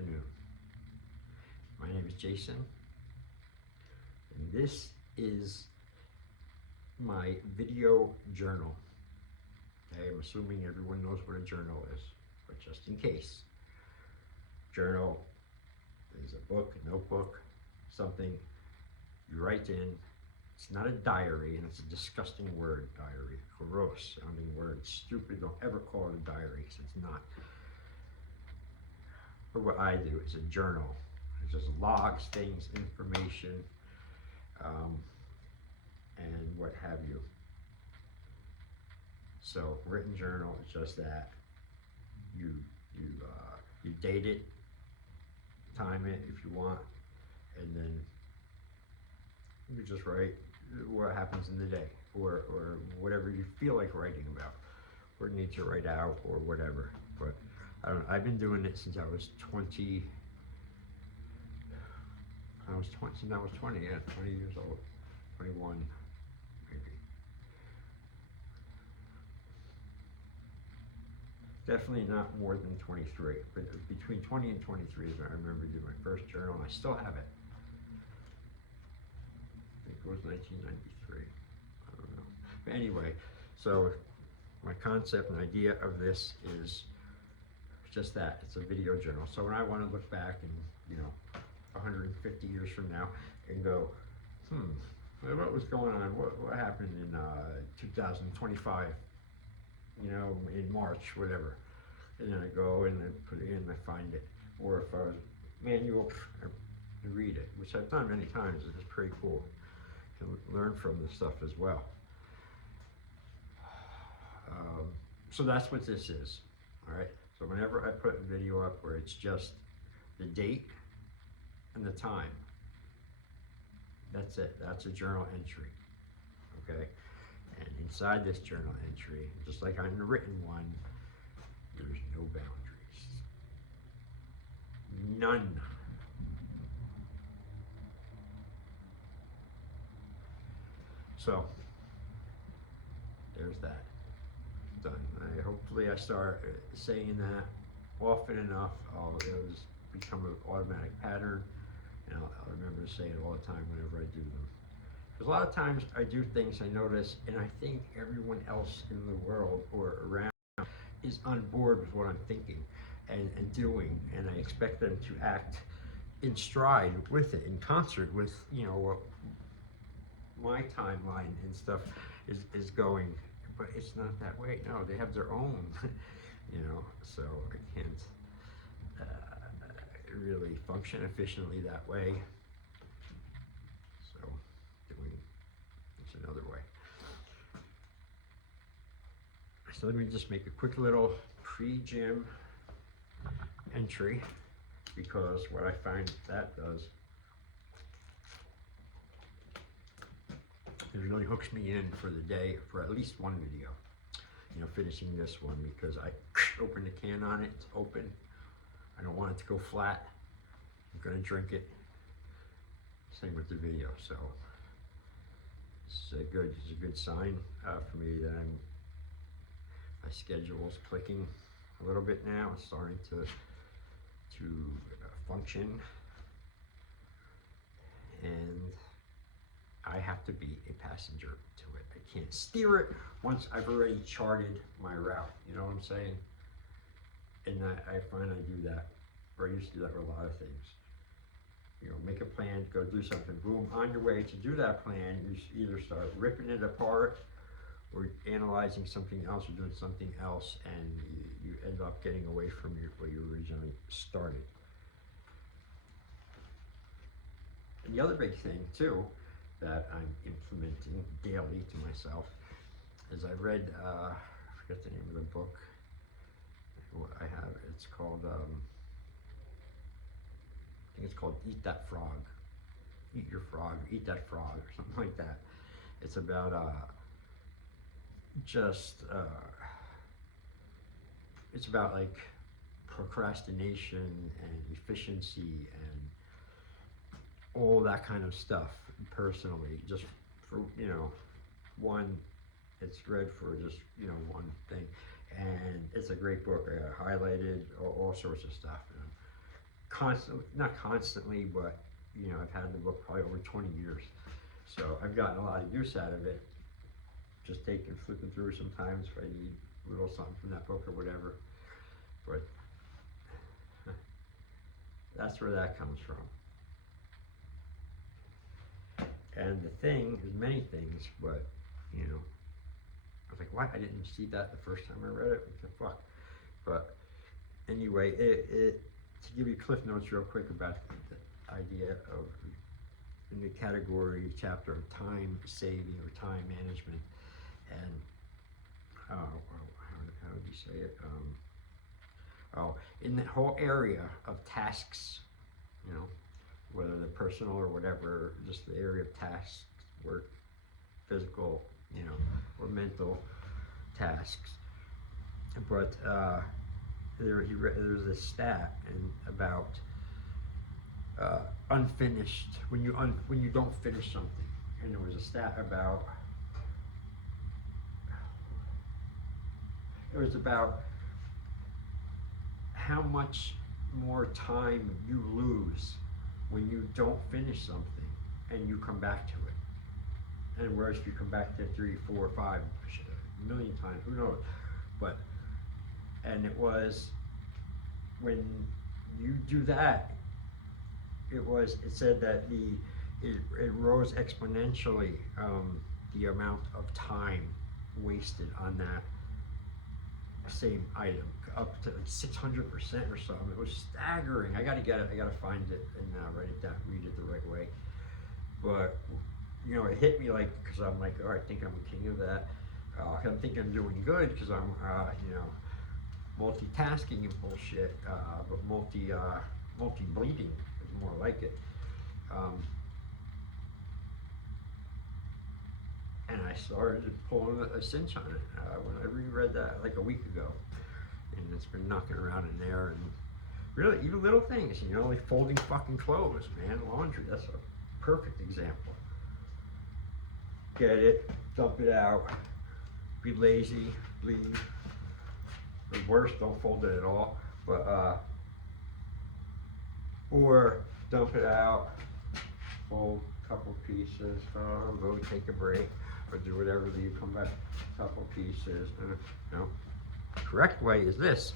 afternoon. My name is Jason, and this is my video journal. Okay, I'm assuming everyone knows what a journal is, but just in case. Journal is a book, a notebook, something you write in. It's not a diary, and it's a disgusting word, diary. Gross sounding word, stupid. Don't ever call it a diary, because it's not. But what I do is a journal. It just logs things, information, and what have you. So written journal is just that. You date it, time it if you want, and then you just write what happens in the day, or whatever you feel like writing about, or need to write out, or whatever. But I've been doing it since I was 20. I was 20 years old, 21 maybe. Definitely not more than 23, but between 20 and 23 is when I remember doing my first journal, and I still have it. I think it was 1993, I don't know. But anyway, so my concept and idea of this is just that, it's a video journal. So when I want to look back and, 150 years from now and go, what was going on? What happened in 2025? In March, whatever. And then I go and I put it in and I find it. Or if I was manual, I read it, which I've done many times. It's pretty cool. You can learn from this stuff as well. So that's what this is. All right. So whenever I put a video up where it's just the date and the time, that's it. That's a journal entry. Okay. And inside this journal entry, just like on the written one, there's no boundaries. None. So there's that. Done. Hopefully I start saying that often enough, it'll just become an automatic pattern, and I'll remember to say it all the time whenever I do them. Because a lot of times I do things, I notice, and I think everyone else in the world or around is on board with what I'm thinking and doing, and I expect them to act in stride with it, in concert with, what my timeline and stuff is going. But it's not that way. No, they have their own, so I can't really function efficiently that way. So doing it's another way. So let me just make a quick little pre-gym entry, because what I find that does, it really hooks me in for the day for at least one video. Finishing this one, because I opened the can on it, it's open. I don't want it to go flat. I'm gonna drink it. Same with the video, so it's a good sign for me that my schedule is clicking a little bit now. It's starting to function, and I have to be a passenger to it. I can't steer it once I've already charted my route. You know what I'm saying? And I find I do that, or I used to do that with a lot of things. Make a plan, go do something. Boom, on your way to do that plan, you either start ripping it apart, or analyzing something else, or doing something else, and you end up getting away from where you originally started. And the other big thing too that I'm implementing daily to myself is I read, I forget the name of the book I have. It's called, I think it's called Eat That Frog. Eat Your Frog, Eat That Frog, or something like that. It's about it's about like procrastination and efficiency and all that kind of stuff. Personally, just for one, it's read for just one thing, and it's a great book. I highlighted all sorts of stuff. constantly, not constantly, but you know, I've had the book probably over 20 years. So I've gotten a lot of use out of it. Just flipping through sometimes if I need a little something from that book or whatever. But that's where that comes from. And the thing is many things, but you know, I was like, why? I didn't see that the first time I read it. What the fuck? But anyway, to give you cliff notes real quick about the idea of in the category chapter of time saving or time management, and how would you say it? In the whole area of tasks, you know, whether they're personal or whatever, just the area of tasks, work, physical, you know, or mental tasks. But there's this stat about unfinished, when you don't finish something, and there was a stat about how much more time you lose when you don't finish something and you come back to it. And whereas if you come back to it 3, 4, 5, a million times, who knows? But, and it was, when you do that, it said that it rose exponentially, the amount of time wasted on that same item, up to 600% or something. It was staggering. I gotta get it. I gotta find it and write it down, read it the right way. But you know, it hit me like, because I'm like, oh, I think I'm a king of that. I think I'm doing good because I'm, you know, multitasking and bullshit, but multi-bleeding is more like it. And I started pulling a cinch on it when I reread that like a week ago, and it's been knocking around in there. And really, even little things, you know, like folding fucking clothes, man, laundry. That's a perfect example. Get it, dump it out, be lazy, leave. Or worse, don't fold it at all. But or dump it out, fold a couple pieces, go take a break, or do whatever, you come back, a couple pieces. You know, correct way is this: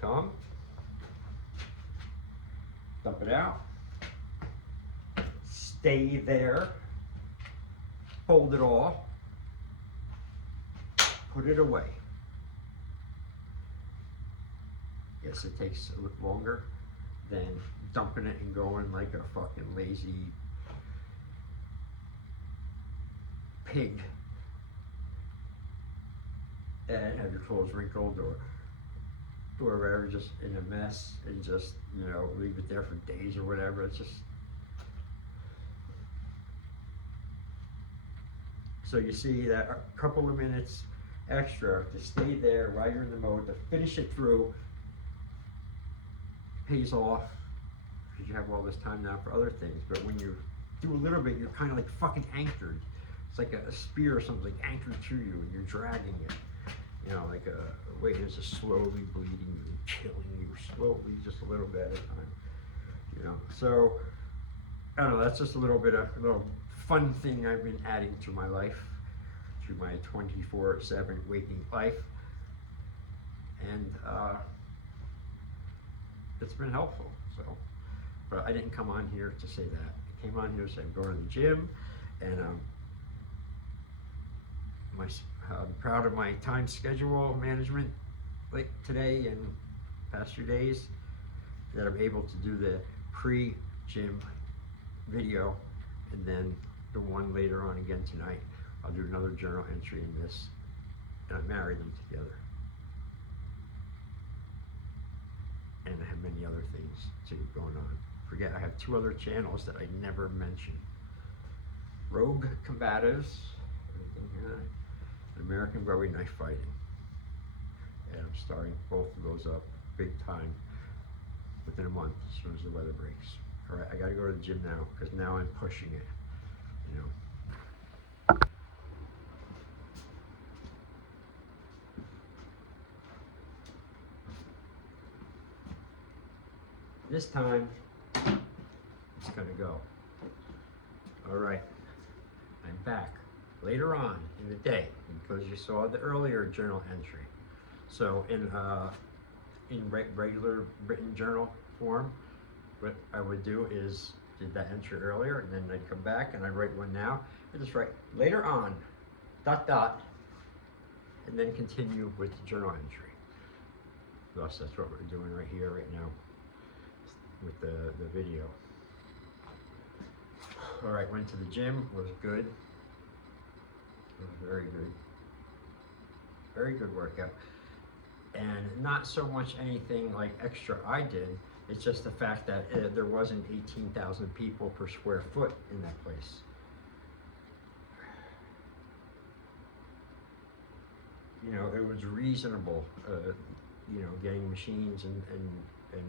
come, dump it out, stay there, fold it all, put it away. Yes, it takes a little longer than dumping it and going like a fucking lazy pig and have your clothes wrinkled or whatever, just in a mess, and just, you know, leave it there for days or whatever. It's just, so you see that a couple of minutes extra to stay there while you're in the mode, to finish it through, pays off, because you have all this time now for other things. But when you do a little bit, you're kind of like fucking anchored. It's like a spear or something, like anchored to you, and you're dragging it. You know, like a weight is just slowly bleeding you and killing you slowly, just a little bit at a time. You know, so I don't know. That's just a little fun thing I've been adding to my life, to my 24/7 waking life, and it's been helpful. So, but I didn't come on here to say that. I came on here to say I'm going to the gym, and I'm proud of my time schedule management, like today and past few days, that I'm able to do the pre-gym video, and then the one later on again tonight. I'll do another journal entry in this, and I marry them together. And I have many other things too going on. Forget, I have 2 other channels that I never mentioned. Rogue Combatives, and American Bowie Knife Fighting. And I'm starting both of those up big time within a month, as soon as the weather breaks. All right, I gotta go to the gym now, because now I'm pushing it, you know. this time it's gonna go. All right, I'm back later on in the day because you saw the earlier journal entry. So in regular written journal form, what I would do is did that entry earlier, and then I'd come back and I'd write one now. I just write later on, ... and then continue with the journal entry. Thus, that's what we're doing right here, right now, with the video. All right, went to the gym, was good. It was very good. Very good workout. And not so much anything like extra I did, it's just the fact that there wasn't 18,000 people per square foot in that place. You know, it was reasonable, you know, getting machines and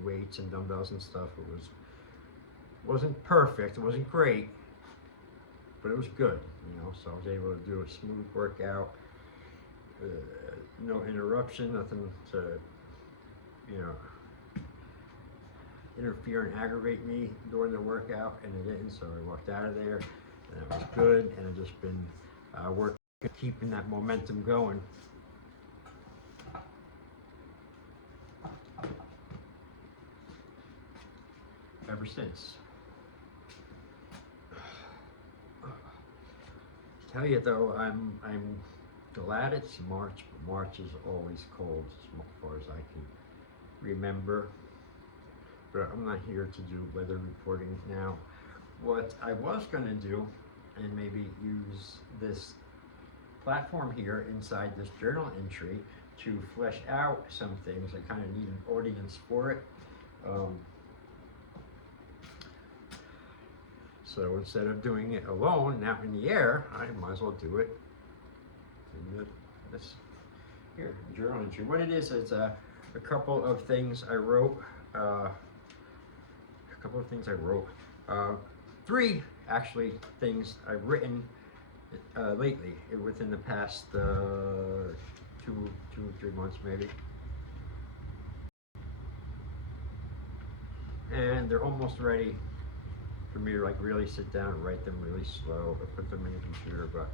weights and dumbbells and stuff. It wasn't perfect, it wasn't great, but it was good, you know, so I was able to do a smooth workout, no interruption, nothing to, you know, interfere and aggravate me during the workout, and it didn't, so I walked out of there, and it was good, and I've just been working, keeping that momentum going. Ever since. Tell you though, I'm glad it's March, but March is always cold as far as I can remember. But I'm not here to do weather reporting now. What I was going to do, and maybe use this platform here inside this journal entry to flesh out some things. I kind of need an audience for it. So instead of doing it alone, out in the air, I might as well do it in this here, journal entry. What it is a couple of things I wrote. Three actually things I've written lately, within the past 2 or 3 months maybe. And they're almost ready for me to like really sit down and write them really slow or put them in the computer. But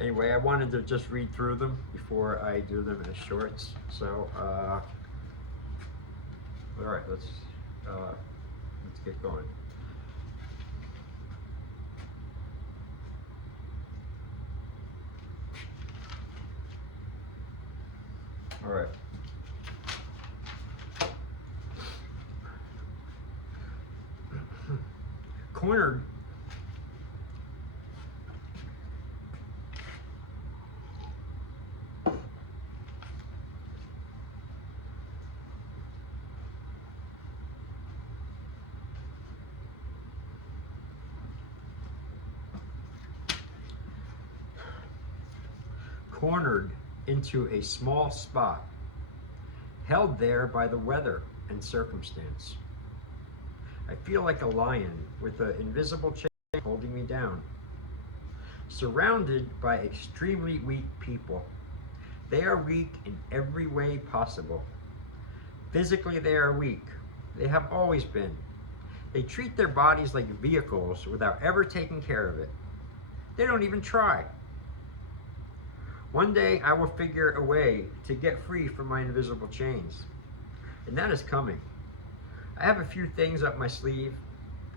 anyway, I wanted to just read through them before I do them as shorts. So all right, let's get going. All right. Cornered into a small spot, held there by the weather and circumstance. I feel like a lion with an invisible chain holding me down. Surrounded by extremely weak people. They are weak in every way possible. Physically, they are weak. They have always been. They treat their bodies like vehicles without ever taking care of it. They don't even try. One day, I will figure a way to get free from my invisible chains. And that is coming. I have a few things up my sleeve,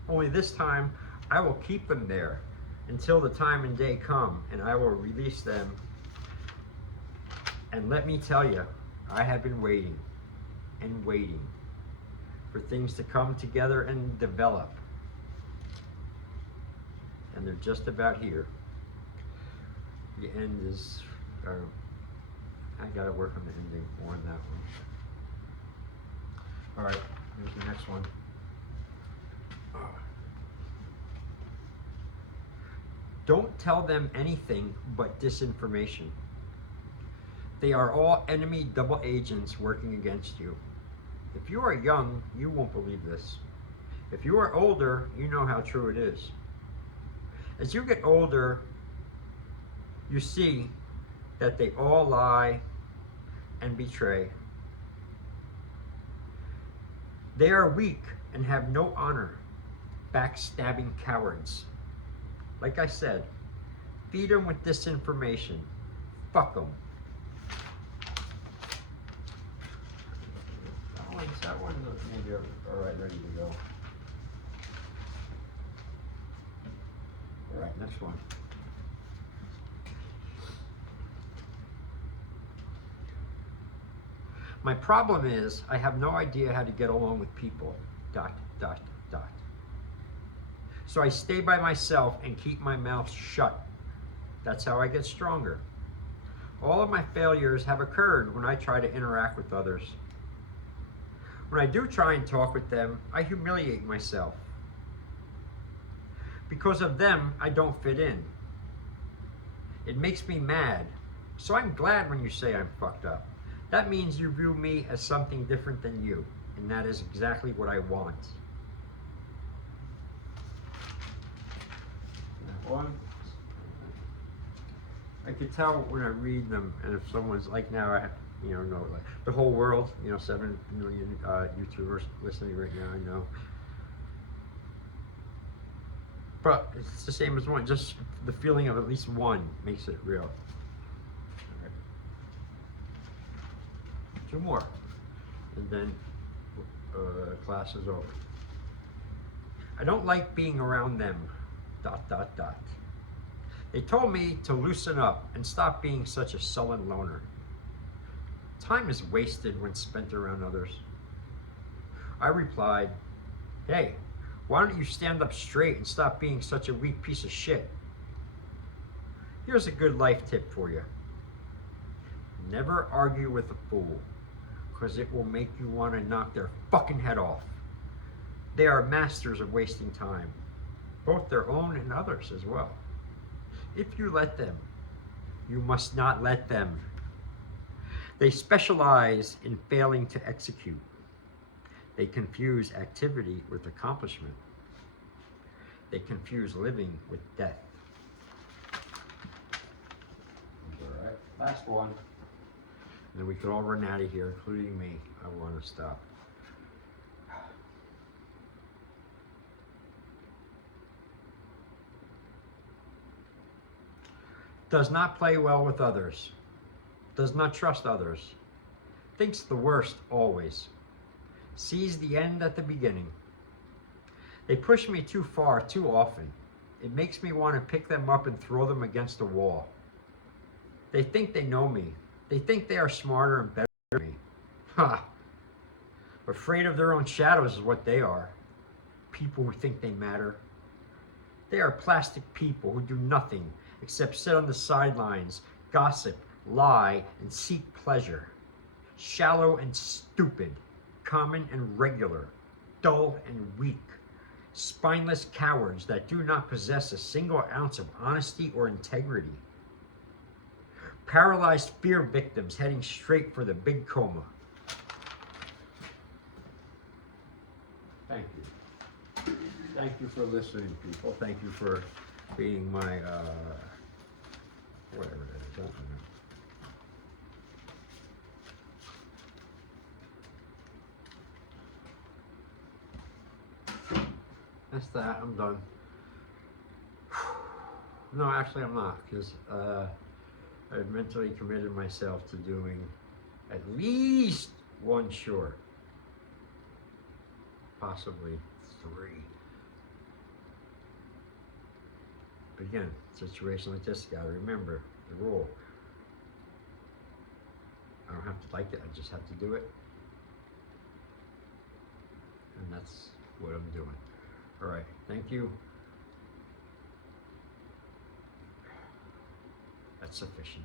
only this time I will keep them there until the time and day come, and I will release them. And let me tell you, I have been waiting and waiting for things to come together and develop. And they're just about here. The end is, I gotta work on the ending more on that one. All right. Here's the next one. Don't tell them anything but disinformation. They are all enemy double agents working against you. If you are young, you won't believe this. If you are older, you know how true it is. As you get older, you see that they all lie and betray. They are weak and have no honor, backstabbing cowards. Like I said, feed them with disinformation. Fuck them. That one's maybe all right, ready to go. All right, next one. My problem is I have no idea how to get along with people. ... So I stay by myself and keep my mouth shut. That's how I get stronger. All of my failures have occurred when I try to interact with others. When I do try and talk with them, I humiliate myself. Because of them, I don't fit in. It makes me mad. So I'm glad when you say I'm fucked up. That means you view me as something different than you, and that is exactly what I want. One. I could tell when I read them, and if someone's like now, I know like the whole world, 7 million YouTubers listening right now, I know. But it's the same as one, just the feeling of at least one makes it real. Right. 2 more, and then class is over. I don't like being around them, ... They told me to loosen up and stop being such a sullen loner. Time is wasted when spent around others. I replied, hey, why don't you stand up straight and stop being such a weak piece of shit? Here's a good life tip for you. Never argue with a fool, because it will make you want to knock their fucking head off. They are masters of wasting time, both their own and others as well. If you let them, you must not let them. They specialize in failing to execute. They confuse activity with accomplishment. They confuse living with death. All right, last one. And then we could all run out of here, including me. I want to stop. Does not play well with others. Does not trust others. Thinks the worst always. Sees the end at the beginning. They push me too far too often. It makes me want to pick them up and throw them against a wall. They think they know me. They think they are smarter and better than me. Ha! Afraid of their own shadows is what they are. People who think they matter. They are plastic people who do nothing except sit on the sidelines, gossip, lie, and seek pleasure. Shallow and stupid, common and regular, dull and weak. Spineless cowards that do not possess a single ounce of honesty or integrity. Paralyzed fear victims heading straight for the big coma. Thank you. Thank you for listening, people. Thank you for being my, whatever that is, I don't know. That's that, I'm done. No, actually I'm not, because I've mentally committed myself to doing at least 1 short. Possibly 3. But again, situation like this, you gotta remember the rule. I don't have to like it, I just have to do it. And that's what I'm doing. Alright, thank you. That's sufficient.